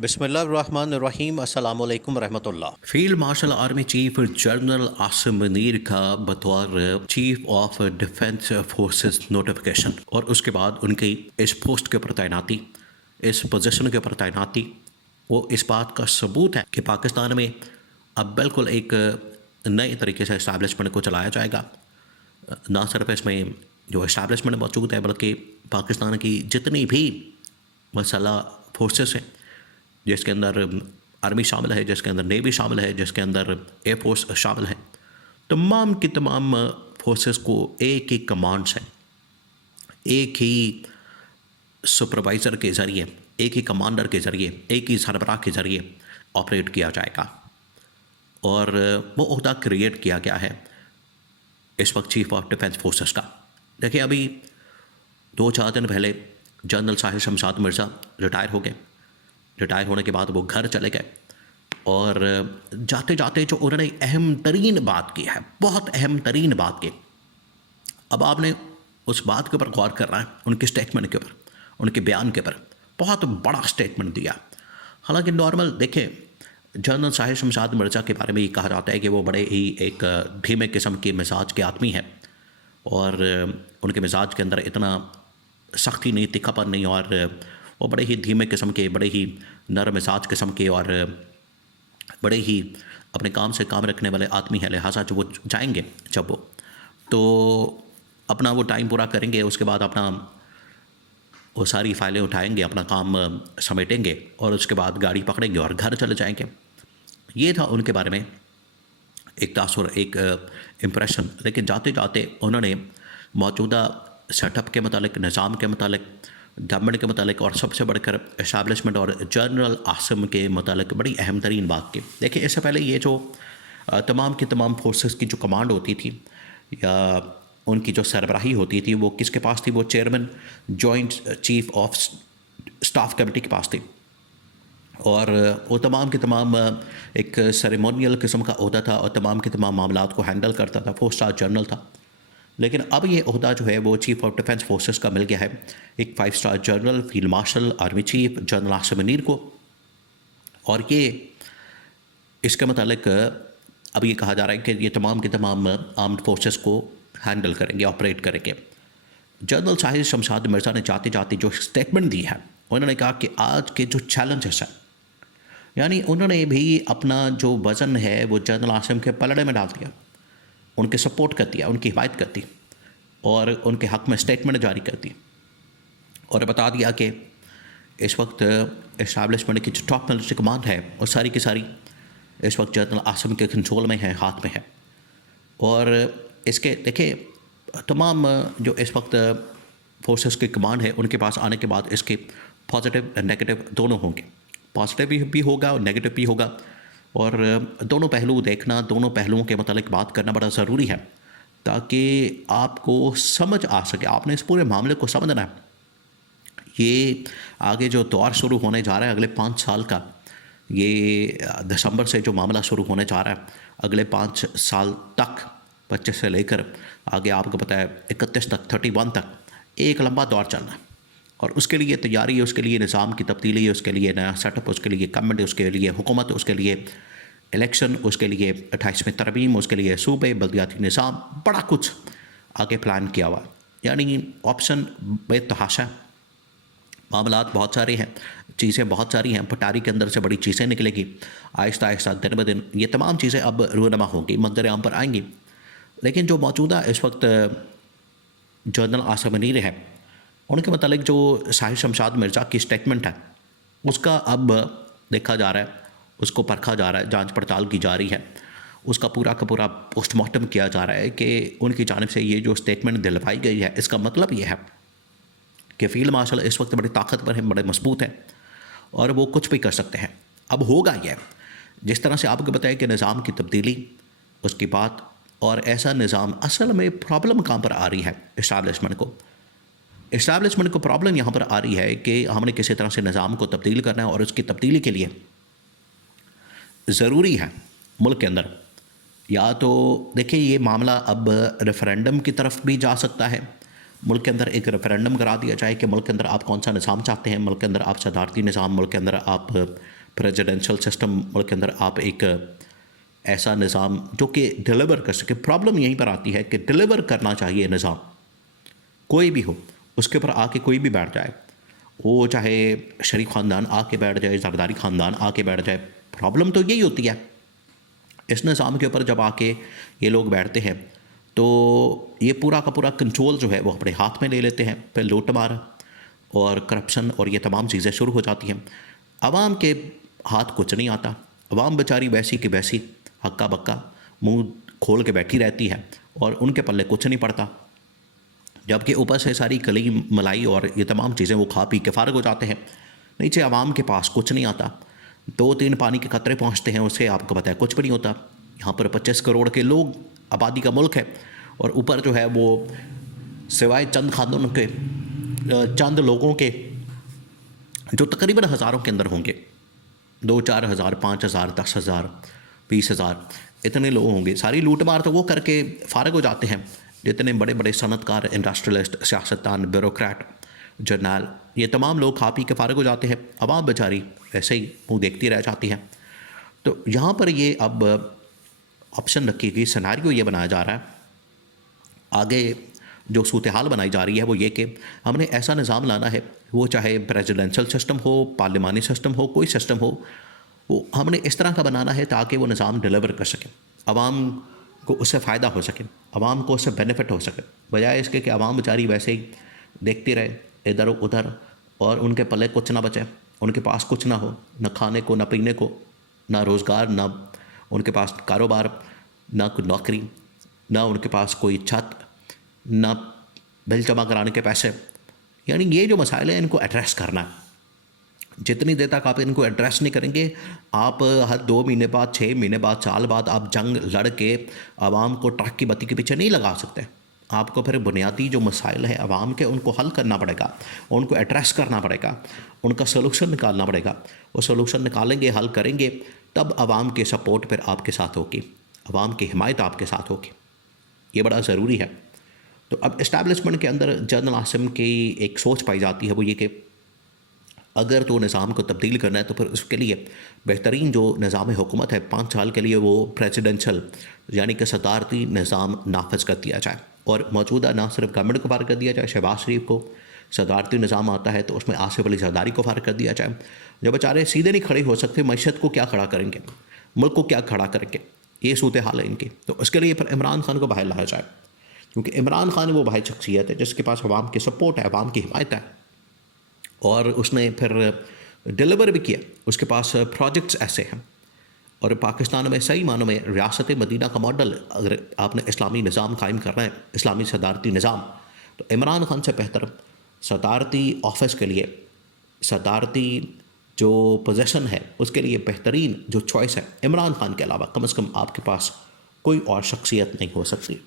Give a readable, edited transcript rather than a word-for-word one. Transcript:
बिस्मिल्लाहिर्रहमानिर्रहीम अस्सलाम वालेकुम रहमतुल्लाह। Field marshal army chief general Asim Munir का बतौर chief of defence forces notification और उसके बाद उनकी इस पोस्ट के ऊपर तैनाती, इस पोजीशन के ऊपर तैनाती, वो इस बात का सबूत है कि पाकिस्तान में अब बिल्कुल एक नए तरीके से इस्टेब्लिशमेंट को चलाया जाएगा। ना सिर्फ इसमें जो इस्टेब्लिशमेंट मौजूद है बल्कि पाकिस्तान की जितनी भी मसला फोर्सेस हैं, जिसके अंदर आर्मी शामिल है, जिसके अंदर नेवी शामिल है, जिसके अंदर एयरफोर्स शामिल है, तमाम की तमाम फोर्सेस को एक ही कमांड्स हैं, एक ही सुपरवाइज़र के ज़रिए, एक ही कमांडर के ज़रिए, एक ही सरबराह के ज़रिए ऑपरेट किया जाएगा। और वो ओहदा क्रिएट किया गया है इस वक्त चीफ ऑफ डिफेंस फोर्सेस का। देखिए, अभी 2-4 दिन पहले जनरल साहिर शमशाद मिर्ज़ा रिटायर हो गए। रिटायर होने के बाद वो घर चले गए और जाते जाते जो उन्होंने अहम तरीन बात की है, बहुत अहम तरीन बात की, अब आपने उस बात के ऊपर गौर करना है, उनके स्टेटमेंट के ऊपर, उनके बयान के ऊपर। बहुत बड़ा स्टेटमेंट दिया। हालांकि नॉर्मल देखें, जनरल साहिर शमशाद मिर्ज़ा के बारे में ये कहा जाता है कि वो बड़े ही एक धीमे किस्म के मिजाज के आदमी हैं और उनके मिजाज के अंदर इतना सख्ती नहीं, तीखापन नहीं, और वो बड़े ही धीमे किस्म के, बड़े ही नरम मिजाज किस्म के और बड़े ही अपने काम से काम रखने वाले आदमी है। लिहाजा जो वो जाएंगे, जब वो तो अपना वो टाइम पूरा करेंगे, उसके बाद अपना वो सारी फाइलें उठाएंगे, अपना काम समेटेंगे और उसके बाद गाड़ी पकड़ेंगे और घर चले जाएंगे। ये था उनके बारे में एक तासुर, एक इम्प्रेशन। लेकिन जाते जाते उन्होंने मौजूदा सेटअप के मतलब, निज़ाम के मतलब, गवर्नमेंट के मतलब और सबसे बढ़कर इस्टेब्लिशमेंट और जनरल आसिम के मतलब बड़ी अहम तरीन बात की। देखिए, इससे पहले ये जो तमाम की तमाम फोर्सेस की जो कमांड होती थी या उनकी जो सरबराही होती थी, वो किसके पास थी? वो chairman joint chief of staff committee के पास थी और वो तमाम के तमाम एक सेरेमोनियल किस्म का ओहदा था और तमाम के तमाम मामलात को हैंडल करता था। 4 स्टार जनरल था। लेकिन अब ये ओहदा जो है वो चीफ ऑफ डिफेंस फोर्सेस का मिल गया है एक 5 star general, field marshal army chief general Asim Munir को। और ये इसके मतलब अब ये कहा जा रहा है कि ये तमाम के तमाम आर्म्ड फोर्सेस को हैंडल करेंगे, ऑपरेट करेंगे। जनरल साहिर शमशाद मिर्ज़ा ने जाते जाते जो स्टेटमेंट दी है, उन्होंने कहा कि आज के जो चैलेंजेस हैं, यानी उन्होंने भी अपना जो वज़न है वो जनरल आसिम के पलड़े में डाल दिया, उनके सपोर्ट कर दिया, उनकी हिमायत कर दी और उनके हक़ में स्टेटमेंट जारी कर दी और बता दिया कि इस वक्त इस्टेब्लिशमेंट की जो टॉप मिलिट्री कमांड है वो सारी की सारी इस वक्त जनरल आसिम के कंट्रोल में है, हाथ में है। और इसके देखिए, तमाम जो इस वक्त फोर्सेस की कमांड है उनके पास आने के बाद इसके पॉजिटिव नेगेटिव दोनों होंगे। पॉजिटिव भी होगा और नेगेटिव भी होगा और दोनों पहलू देखना, दोनों पहलुओं के मतलब बात करना बड़ा ज़रूरी है ताकि आपको समझ आ सके। आपने इस पूरे मामले को समझना है। ये आगे जो दौर शुरू होने जा रहा है अगले 5 साल का, ये दिसंबर से जो मामला शुरू होने जा रहा है, अगले 5 साल तक, 25 से लेकर आगे आपको पता है 31 तक, 31 तक, एक लंबा दौर चलना है। और उसके लिए तैयारी है, उसके लिए निज़ाम की तब्दीली है, उसके लिए नया सेटअप, उसके लिए गवर्नमेंट, उसके लिए हुकूमत, उसके लिए इलेक्शन, उसके लिए 28वीं तरमीम, उसके लिए सूबे, बल्दियाती निज़ाम, बड़ा कुछ आगे प्लान किया हुआ। यानी ऑप्शन बेतहाशा, मामलात बहुत सारे हैं, चीज़ें बहुत सारी हैं, पटारी के अंदर से बड़ी चीज़ें निकलेगी। आहिस्ता आहिस्ता दिन ब दिन ये तमाम चीज़ें अब रूनमा होंगी, मंजर आम पर आएंगी। लेकिन जो मौजूदा इस वक्त जनरल आसिम मुनीर है, उनके मतलब जो साहिर शमशाद मिर्ज़ा की स्टेटमेंट है उसका अब देखा जा रहा है, उसको परखा जा रहा है, जांच पड़ताल की जा रही है, उसका पूरा का पूरा पोस्टमार्टम किया जा रहा है कि उनकी जानिब से ये जो स्टेटमेंट दिलवाई गई है, इसका मतलब ये है कि फील्ड मार्शल इस वक्त बड़े ताकतवर हैं, बड़े मजबूत हैं और वो कुछ भी कर सकते हैं। अब होगा यह, जिस तरह से आपको बताया कि निज़ाम की तब्दीली, उसकी बात, और ऐसा निज़ाम असल में प्रॉब्लम कहाँ पर आ रही है इस्टेब्लिशमेंट को। इस्टेब्लिशमेंट को प्रॉब्लम यहाँ पर आ रही है कि हमने किसी तरह से निज़ाम को तब्दील करना है और उसकी तब्दीली के लिए ज़रूरी है मुल्क के अंदर, या तो देखिए ये मामला अब रेफरेंडम की तरफ भी जा सकता है मुल्क के अंदर एक रेफरेंडम करा दिया जाए कि मुल्क के अंदर आप कौन सा निज़ाम चाहते हैं, मुल्क के अंदर आप सदारती निज़ाम, मुल्क के अंदर आप प्रेसिडेंशियल सिस्टम, मुल्क के अंदर आप एक ऐसा निज़ाम जो कि डिलीवर कर सके। प्रॉब्लम यहीं पर आती है कि डिलीवर करना चाहिए निज़ाम, कोई भी हो उसके ऊपर आके कोई भी बैठ जाए, वो चाहे शरीफ ख़ानदान आके बैठ जाए, जरदारी ख़ानदान आके बैठ जाए, प्रॉब्लम तो यही होती है। इस निज़ाम के ऊपर जब आके ये लोग बैठते हैं तो ये पूरा का पूरा कंट्रोल जो है वो अपने हाथ में ले लेते हैं, फिर लूट मार और करप्शन और ये तमाम चीज़ें शुरू हो जाती हैं। आवाम के हाथ कुछ नहीं आता, आवाम बेचारी वैसी की वैसी हक्का बक्का मुंह खोल के बैठी रहती है और उनके पल्ले कुछ नहीं पड़ता, जबकि ऊपर से सारी कली मलाई और ये तमाम चीज़ें वो खा पी के फारग हो जाते हैं। नीचे आवाम के पास कुछ नहीं आता, 2-3 पानी के कतरे पहुँचते हैं, उससे आपको पता है कुछ भी नहीं होता। यहाँ पर 25 करोड़ के लोग आबादी का मुल्क है और ऊपर जो है वो सिवाय चंद खानदानों के, चंद लोगों के जो तकरीबन हज़ारों के अंदर होंगे, 2-4 हज़ार, 5 हज़ार, 10 हज़ार, 20 हज़ार, इतने लोग होंगे। सारी लूट मार तो वो करके फ़ारग हो जाते हैं जितने बड़े बड़े सनतकार, इंडस्ट्रियलिस्ट, सियासतदान, ब्यूरोक्रेट, जर्नल, ये तमाम लोग खा पी के फ़ारग हो जाते हैं। आवाम बेचारी ऐसे ही मुँह देखती रह जाती है। तो यहाँ पर ये अब ऑप्शन रखी गई, सिनेरियो ये बनाया जा रहा है, आगे जो सूरत हाल बनाई जा रही है वो ये कि हमने ऐसा निज़ाम लाना है, वो चाहे प्रेसिडेंशियल सिस्टम हो, पार्लिमानी सिस्टम हो, कोई सिस्टम हो, वो हमने इस तरह का बनाना है ताकि वो निज़ाम डिलीवर कर सके, आवाम को उससे फ़ायदा हो सके, आवाम को उससे बेनिफिट हो सके, बजाय इसके कि आवाम बेचारी वैसे ही देखती रहे इधर उधर और उनके पल्ले कुछ ना बचे, उनके पास कुछ ना हो, न खाने को, न पीने को, ना रोज़गार, ना उनके पास कारोबार, ना कोई नौकरी, ना उनके पास कोई छत, ना बिल जमा कराने के पैसे। यानी ये जो मसाइल हैं इनको एड्रेस करना है। जितनी देर तक आप इनको एड्रेस नहीं करेंगे, आप हर 2 महीने बाद, 6 महीने बाद, साल बाद आप जंग लड़ के आवाम को ट्रक की बत्ती के पीछे नहीं लगा सकते। आपको फिर बुनियादी जो मसाइल हैं आवाम के उनको हल करना पड़ेगा, उनको एड्रेस करना पड़ेगा, उनका सलूशन निकालना पड़ेगा। वो सलूशन निकालेंगे, हल करेंगे, तब आवाम के सपोर्ट फिर आपके साथ होगी, आवाम की हिमायत आपके साथ होगी। ये बड़ा ज़रूरी है। तो अब इस्टेब्लिशमेंट के अंदर जनरल आसिम की एक सोच पाई जाती है, वो ये कि अगर तो निज़ाम को तब्दील करना है तो फिर उसके लिए बेहतरीन जो निज़ाम हुकूमत है 5 साल के लिए वो प्रेसिडेंशियल यानी कि सदारती निज़ाम नाफज कर दिया जाए और मौजूदा ना सिर्फ गवर्नमेंट को फारिग कर दिया जाए, शहबाज शरीफ को सदारती निज़ाम आता है तो उसमें आसिफ अली जरदारी को फारिग कर दिया जाए। जो बेचारे सीधे नहीं खड़े हो सकते, मईशत को क्या खड़ा करेंगे, मुल्क को क्या खड़ा करेंगे, ये सूरत हाल है इनकी। तो उसके लिए फिर इमरान खान को बाहर लाया जाए, क्योंकि इमरान खान वो भाई शख्सियत है जिसके पास अवाम की सपोर्ट है, अवाम की हिमायत है और उसने फिर डिलीवर भी किया। उसके पास प्रोजेक्ट्स ऐसे हैं और पाकिस्तान में सही मानों में रियासत मदीना का मॉडल, अगर आपने इस्लामी निज़ाम कायम करना है, इस्लामी सदारती निज़ाम, तो इमरान खान से बेहतर सदारती ऑफिस के लिए, सदारती जो पोजीशन है उसके लिए बेहतरीन जो चॉइस है इमरान खान के अलावा कम से कम आपके पास कोई और शख्सियत नहीं हो सकती।